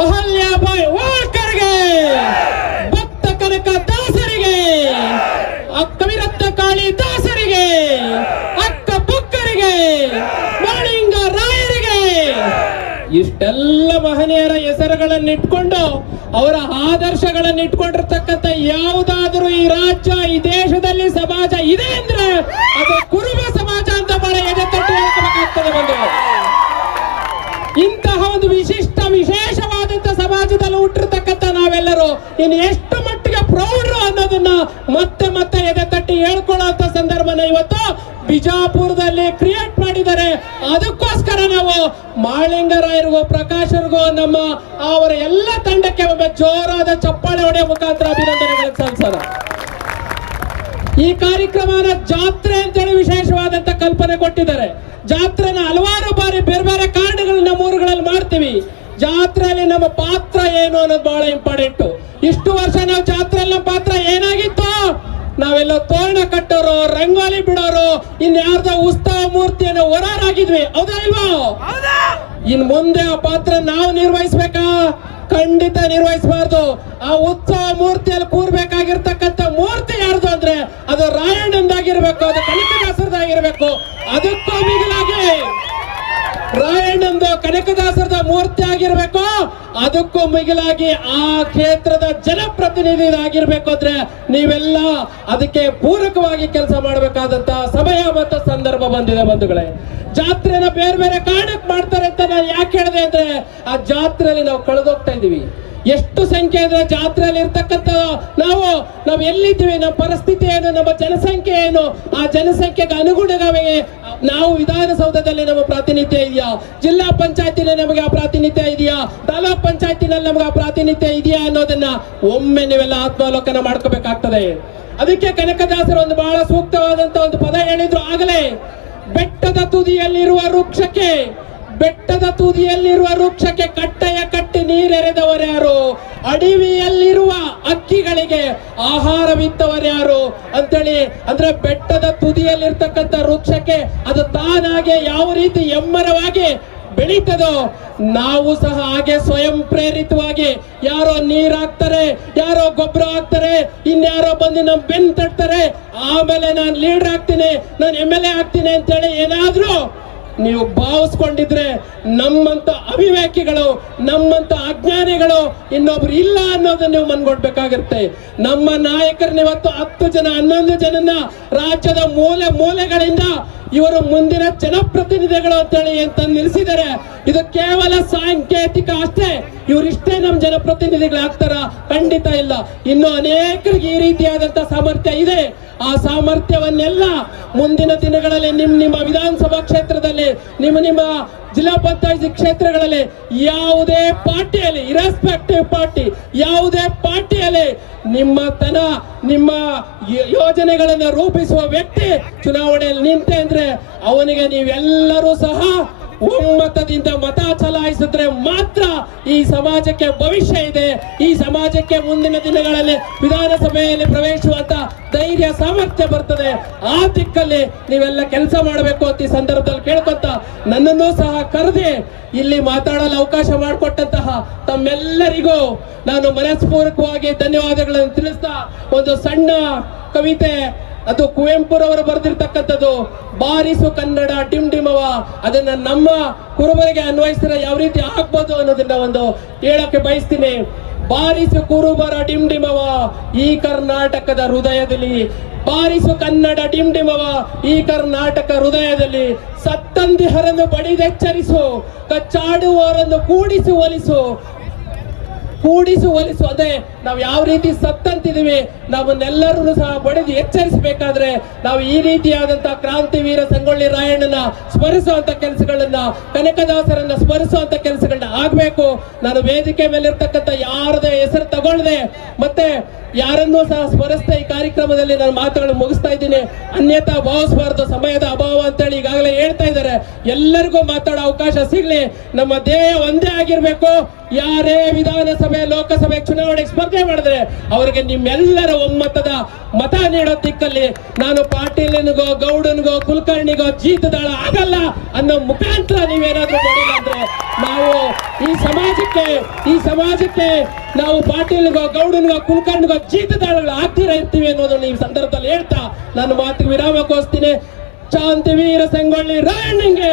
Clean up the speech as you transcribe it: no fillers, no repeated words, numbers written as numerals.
ಅಹಲ್ಯಾಬಾಯಿ ಹೋಳ್ಕರ್ಗೆ, ಭಕ್ತ ಕನಕ ದಾಸರಿಗೆ, ಕವಿರತ್ನ ಕಾಳಿ ದಾಸರಿಗೆ, ಅಕ್ಕ ಬುಕ್ಕರಿಗೆ, ಮಾಳಿಂಗ ರಾಯರಿಗೆ, ಇಷ್ಟೆಲ್ಲ ಮಹನೀಯರ ಹೆಸರುಗಳನ್ನಿಟ್ಕೊಂಡು ಅವರ ಆದರ್ಶಗಳನ್ನು ಇಟ್ಕೊಂಡಿರ್ತಕ್ಕಂಥ ಯಾವುದಾದ್ರೂ ಈ ರಾಜ್ಯ ಈ ದೇಶದಲ್ಲಿ ಸಮಾಜ ಇದೆ ಅಂದ್ರೆ ಅದು ಕುರುಬ ಸಮಾಜ ಅಂತ ಬಹಳ ಎದೆ ತಟ್ಟು ಹೇಳ್ಬೇಕಾಗ್ತದೆ. ಒಂದು ಇಂತಹ ಒಂದು ವಿಶೇಷವಾದಂತ ಸಮಾಜದಲ್ಲಿ ಹುಟ್ಟಿರ್ತಕ್ಕಂಥ ನಾವೆಲ್ಲರೂ ಇನ್ನು ಎಷ್ಟು ಮಟ್ಟಿಗೆ ಪ್ರೌಢರು ಅನ್ನೋದನ್ನ ಮತ್ತೆ ಮತ್ತೆ ಎದೆ ತಟ್ಟಿ ಹೇಳ್ಕೊಳ್ಳುವಂತ ಸಂದರ್ಭನ ಇವತ್ತು ಬಿಜಾಪುರದಲ್ಲಿ ಕ್ರಿಯೇಟ್ ಮಾಡಿದ್ದಾರೆ. ಅದಕ್ಕೋಸ್ಕರ ನಾವು ಮಾಳಿಂಗರಾಯರಿಗೂ ಪ್ರಕಾಶರಿಗೂ ನಮ್ಮ ಅವರ ಎಲ್ಲ ತಂಡಕ್ಕೆ ಒಬ್ಬ ಜೋರಾದ ಚಪ್ಪಾಳೆ ಹೊಡೆಯುವ ಮುಖಾಂತರ ಅಭಿನಂದನೆಗಳನ್ನು ಸಲ್ಲಿಸೋಣ. ಈ ಕಾರ್ಯಕ್ರಮನ ಜಾತ್ರೆ ಅಂತೇಳಿ ವಿಶೇಷವಾದಂತ ಕಲ್ಪನೆ ಕೊಟ್ಟಿದ್ದಾರೆ. ಜಾತ್ರೆನ ಹಲವಾರು ಬಾರಿ ಬೇರೆ ಬೇರೆ ಕಾರಣಗಳನ್ನ ನಮ್ಮ ಊರುಗಳಲ್ಲಿ ಮಾಡ್ತೀವಿ. ಜಾತ್ರೆಯಲ್ಲಿ ನಮ್ಮ ಪಾತ್ರ ಏನು ಅನ್ನೋದು ಬಹಳ ಇಂಪಾರ್ಟೆಂಟ್. ಇಷ್ಟು ವರ್ಷ ನಾವು ಜಾತ್ರೆಯಲ್ಲಿ ನಮ್ಮ ಪಾತ್ರ ಏನಾಗಿತ್ತು? ನಾವೆಲ್ಲ ತೋರಣ ಕಟ್ಟೋರು, ರಂಗೋಲಿ ಬಿಡೋರು, ಇನ್ಯಾರ್ದೋ ಉತ್ಸವ ಮೂರ್ತಿಯನ್ನು ಹೊರಾರಾಗಿದ್ವಿ. ಹೌದಾ ಇಲ್ವಾ? ಇನ್ ಮುಂದೆ ಆ ಪಾತ್ರ ನಾವು ನಿರ್ವಹಿಸ್ಬೇಕಾ? ಖಂಡಿತ ನಿರ್ವಹಿಸಬಾರ್ದು. ಆ ಉತ್ಸವ ಮೂರ್ತಿಯಲ್ಲಿ ಕೂರ್ಬೇಕಾಗಿರ್ತಕ್ಕಂಥ ಮೂರ್ತಿ ಯಾರ್ದು ಅಂದ್ರೆ ಅದು ರಾಯಣ್ಣಂದಾಗಿರ್ಬೇಕು, ಅದು ಕನಕದಾಸರದಾಗಿರ್ಬೇಕು. ಅದಕ್ಕೂ ಮಿಗಿಲಾಗಿ ರಾಯಣ್ಣಂದು ಕನಕದಾಸರದ ಮೂರ್ತಿ ಆಗಿರ್ಬೇಕು. ಅದಕ್ಕೂ ಮಿಗಿಲಾಗಿ ಆ ಕ್ಷೇತ್ರದ ಜನಪ್ರತಿನಿಧಿ ಆಗಿರ್ಬೇಕು. ಅಂದ್ರೆ ನೀವೆಲ್ಲ ಅದಕ್ಕೆ ಪೂರಕವಾಗಿ ಕೆಲಸ ಮಾಡಬೇಕಾದಂತ ಸಮಯ ಮತ್ತು ಸಂದರ್ಭ ಬಂದಿದೆ ಬಂಧುಗಳೇ. ಜಾತ್ರೆನ ಬೇರೆ ಬೇರೆ ಕಾರಣಕ್ಕೆ ಮಾಡ್ತಾರೆ ಅಂತ ನಾನು ಯಾಕೆ ಹೇಳಿದೆ ಅಂದ್ರೆ ಆ ಜಾತ್ರೆಯಲ್ಲಿ ನಾವು ಕಳೆದೋಗ್ತಾ ಇದೀವಿ. ಎಷ್ಟು ಸಂಖ್ಯೆ ಅಂದ್ರೆ ಜಾತ್ರೆಯಲ್ಲಿ ಇರ್ತಕ್ಕಂಥ ನಾವು ಎಲ್ಲಿದ್ದೀವಿ, ನಮ್ಮ ಪರಿಸ್ಥಿತಿ ಏನು, ನಮ್ಮ ಜನಸಂಖ್ಯೆ ಏನು, ಆ ಜನಸಂಖ್ಯೆಗೆ ಅನುಗುಣವಾಗಿ ನಾವು ವಿಧಾನಸೌಧದಲ್ಲಿ ನಮ್ಮ ಪ್ರಾತಿನಿಧ್ಯ ಇದೆಯಾ, ಜಿಲ್ಲಾ ಪಂಚಾಯತಿನಲ್ಲಿ ನಮಗೆ ಆ ಪ್ರಾತಿನಿಧ್ಯ ಇದೆಯಾ, ತಾಲೂಕ್ ಪಂಚಾಯತಿನಲ್ಲಿ ನಮಗೆ ಆ ಪ್ರಾತಿನಿಧ್ಯ ಇದೆಯಾ ಅನ್ನೋದನ್ನ ಒಮ್ಮೆ ನೀವೆಲ್ಲ ಆತ್ಮಾವಲೋಕನ ಮಾಡ್ಕೋಬೇಕಾಗ್ತದೆ. ಅದಕ್ಕೆ ಕನಕದಾಸರು ಒಂದು ಬಹಳ ಸೂಕ್ತವಾದಂತ ಒಂದು ಪದ ಹೇಳಿದ್ರು ಆಗಲೇ, ಬೆಟ್ಟದ ತುದಿಯಲ್ಲಿರುವ ವೃಕ್ಷಕ್ಕೆ ಕಟ್ಟೆಯ ಕಟ್ಟಿ ನೀರೆರೆದವರ್ಯಾರು, ಅಡವಿಯಲ್ಲಿರುವ ಅಕ್ಕಿಗಳಿಗೆ ಆಹಾರವಿತ್ತವರ್ಯಾರು ಅಂತೇಳಿ. ಅಂದ್ರೆ ಬೆಟ್ಟದ ತುದಿಯಲ್ಲಿರ್ತಕ್ಕಂಥ ವೃಕ್ಷಕ್ಕೆ ಅದು ತಾನಾಗೆ ಯಾವ ರೀತಿ ಎಮ್ಮರವಾಗಿ ಬೆಳೀತದೋ ನಾವು ಸಹ ಹಾಗೆ ಸ್ವಯಂ ಪ್ರೇರಿತವಾಗಿ ಯಾರೋ ನೀರ್ ಹಾಕ್ತಾರೆ, ಯಾರೋ ಗೊಬ್ಬರ ಹಾಕ್ತಾರೆ, ಇನ್ಯಾರೋ ಬಂದು ನಮ್ ಬೆನ್ ತಟ್ತಾರೆ, ಆಮೇಲೆ ನಾನು ಲೀಡರ್ ಆಗ್ತೀನಿ, ನಾನು MLA ಆಗ್ತೀನಿ ಅಂತೇಳಿ ಏನಾದ್ರೂ ನೀವು ಭಾವಿಸ್ಕೊಂಡಿದ್ರೆ ನಮ್ಮಂತ ಅವಿವೇಕಿಗಳು, ನಮ್ಮಂತ ಅಜ್ಞಾನಿಗಳು ಇನ್ನೊಬ್ರು ಇಲ್ಲ ಅನ್ನೋದನ್ನ ನೀವು ಮನ್ಕೊಡ್ಬೇಕಾಗಿರುತ್ತೆ. ನಮ್ಮ ನಾಯಕರನ್ನ ಇವತ್ತು 10 ಜನ 11 ಜನನ ರಾಜ್ಯದ ಮೂಲೆಗಳಿಂದ ಇವರು ಮುಂದಿನ ಜನಪ್ರತಿನಿಧಿಗಳು ಅಂತೇಳಿ ಅಂತ ನಿಲ್ಲಿಸಿದ್ದಾರೆ. ಇದು ಕೇವಲ ಸಾಂಕೇತಿಕ ಅಷ್ಟೇ. ಇವರಿಷ್ಟೇ ನಮ್ಮ ಜನಪ್ರತಿನಿಧಿಗಳಾಗ್ತಾರ? ಖಂಡಿತ ಇಲ್ಲ. ಇನ್ನು ಅನೇಕರಿಗೆ ಈ ರೀತಿಯಾದಂತ ಸಾಮರ್ಥ್ಯ ಇದೆ. ಆ ಸಾಮರ್ಥ್ಯವನ್ನೆಲ್ಲ ಮುಂದಿನ ದಿನಗಳಲ್ಲಿ ನಿಮ್ಮ ವಿಧಾನಸಭಾ ಕ್ಷೇತ್ರದಲ್ಲಿ, ನಿಮ್ಮ ಜಿಲ್ಲಾ ಪಂಚಾಯತ್ ಕ್ಷೇತ್ರಗಳಲ್ಲಿ ಯಾವುದೇ ಪಾರ್ಟಿಯಲ್ಲಿ, ಇರೆಸ್ಪೆಕ್ಟಿವ್ ಪಾರ್ಟಿ, ಯಾವುದೇ ಪಾರ್ಟಿಯಲ್ಲಿ ನಿಮ್ಮ ಯೋಜನೆಗಳನ್ನು ರೂಪಿಸುವ ವ್ಯಕ್ತಿ ಚುನಾವಣೆಯಲ್ಲಿ ನಿಂತೆ ಅಂದ್ರೆ ಅವನಿಗೆ ನೀವೆಲ್ಲರೂ ಸಹ ಒಮ್ಮತದಿಂದ ಮತ ಚಲಾಯಿಸಿದ್ರೆ ಮಾತ್ರ ಈ ಸಮಾಜಕ್ಕೆ ಭವಿಷ್ಯ ಇದೆ. ಈ ಸಮಾಜಕ್ಕೆ ಮುಂದಿನ ದಿನಗಳಲ್ಲಿ ವಿಧಾನಸಭೆಯಲ್ಲಿ ಪ್ರವೇಶಿಸುವಂತ ಧೈರ್ಯ ಸಾಮರ್ಥ್ಯ ಬರ್ತದೆ. ಆ ದಿಕ್ಕಲ್ಲಿ ನೀವೆಲ್ಲ ಕೆಲಸ ಮಾಡಬೇಕು ಅಂತ ಈ ಸಂದರ್ಭದಲ್ಲಿ ಕೇಳ್ಕೊಂತ ನನ್ನನ್ನು ಸಹ ಕರೆದಿ ಇಲ್ಲಿ ಮಾತಾಡಲು ಅವಕಾಶ ಮಾಡಿಕೊಟ್ಟಂತಹ ತಮ್ಮೆಲ್ಲರಿಗೂ ನಾನು ಮನಸ್ಪೂರ್ವಕವಾಗಿ ಧನ್ಯವಾದಗಳನ್ನು ತಿಳಿಸ್ತಾ ಒಂದು ಸಣ್ಣ ಕವಿತೆ, ಅದು ಕುವೆಂಪುರವರು ಬರೆದಿರ್ತಕ್ಕಂಥದ್ದು, ಬಾರಿಸು ಕನ್ನಡ ಡಿಂಡಿಮವ. ಅದನ್ನ ನಮ್ಮ ಕುರುಬರಿಗೆ ಅನ್ವಯಿಸಿದ್ರೆ ಯಾವ ರೀತಿ ಆಗ್ಬೋದು ಅನ್ನೋದನ್ನ ಒಂದು ಹೇಳಕ್ಕೆ ಬಯಸ್ತೀನಿ. ಬಾರಿಸು ಕುರುಬರ ಡಿಂಡಿಮವ ಈ ಕರ್ನಾಟಕದ ಹೃದಯದಲ್ಲಿ, ಬಾರಿಸು ಕನ್ನಡ ಡಿಂಡಿಮವ ಈ ಕರ್ನಾಟಕ ಹೃದಯದಲ್ಲಿ, ಸತ್ತಂದಿಹರನ್ನು ಬಡಿದೆಚ್ಚರಿಸು, ಕಚ್ಚಾಡುವವರನ್ನು ಕೂಡಿಸು ಒಲಿಸು. ಅದೇ ನಾವು ಯಾವ ರೀತಿ ಸತ್ತಂತಿದೀವಿ, ನಮ್ಮನ್ನೆಲ್ಲರೂ ಸಹ ಬಡಿದು ಎಚ್ಚರಿಸಬೇಕಾದ್ರೆ ನಾವು ಈ ರೀತಿಯಾದಂತಹ ಕ್ರಾಂತಿವೀರ ಸಂಗೊಳ್ಳಿ ರಾಯಣ್ಣನ ಸ್ಮರಿಸುವಂತ ಕೆಲಸಗಳನ್ನ, ಕನಕದಾಸರನ್ನ ಸ್ಮರಿಸುವಂತ ಕೆಲಸಗಳನ್ನ ಆಗ್ಬೇಕು. ನಾನು ವೇದಿಕೆ ಮೇಲೆ ಇರ್ತಕ್ಕಂಥ ಯಾರದೇ ಹೆಸರು ತಗೊಳ್ಳದೆ ಮತ್ತೆ ಯಾರನ್ನೂ ಸಹ ಸ್ಮರಿಸ್ತಾ ಈ ಕಾರ್ಯಕ್ರಮದಲ್ಲಿ ನಾನು ಮಾತುಗಳನ್ನು ಮುಗಿಸ್ತಾ ಇದ್ದೀನಿ. ಅನ್ಯತಾ ಭಾವಿಸಬಾರದು, ಸಮಯದ ಅಭಾವ ಅಂತೇಳಿ ಈಗಾಗಲೇ ಹೇಳ್ತಾ ಇದ್ದಾರೆ. ಎಲ್ಲರಿಗೂ ಮಾತಾಡೋ ಅವಕಾಶ ಸಿಗ್ಲಿ. ನಮ್ಮ ಧ್ಯೇಯ ಒಂದೇ ಆಗಿರ್ಬೇಕು. ಯಾರೇ ವಿಧಾನಸಭೆ ಲೋಕಸಭೆ ಚುನಾವಣೆಗೆ ಸ್ಪರ್ಧೆ ಯೋಚನೆ ಮಾಡಿದ್ರೆ ಅವರಿಗೆ ನಿಮ್ಮೆಲ್ಲರ ಒಮ್ಮತದ ಮತ ನೀಡೋ ದಿಕ್ಕಲ್ಲಿ ನಾನು ಪಾಟೀಲನಿಗೋ ಗೌಡನಿಗೋ ಕುಲಕರ್ಣಿಗೋ ಜೀತದಾಳ ಆಗಲ್ಲ ಅನ್ನೋ ಮುಖಾಂತರ ನೀವೇನಾದ್ರೂ ಮಾಡಿಲ್ಲ ಅಂದ್ರೆ ನಾವು ಈ ಸಮಾಜಕ್ಕೆ ನಾವು ಪಾಟೀಲ್ಗೋ ಗೌಡನಿಗೋ ಕುಲಕರ್ಣಿಗೋ ಜೀತದಾಳಗಳು ಆಗ್ತೀರಾ ಇರ್ತೀವಿ ಅನ್ನೋದನ್ನು ಈ ಸಂದರ್ಭದಲ್ಲಿ ಹೇಳ್ತಾ ನನ್ನ ಮಾತಿಗೆ ವಿರಾಮ ಕೋಸ್ತೀನಿ. ಶಾಂತಿವೀರ ಸಂಗೊಳ್ಳಿ ರಾಯಣ್ಣಂಗೆ.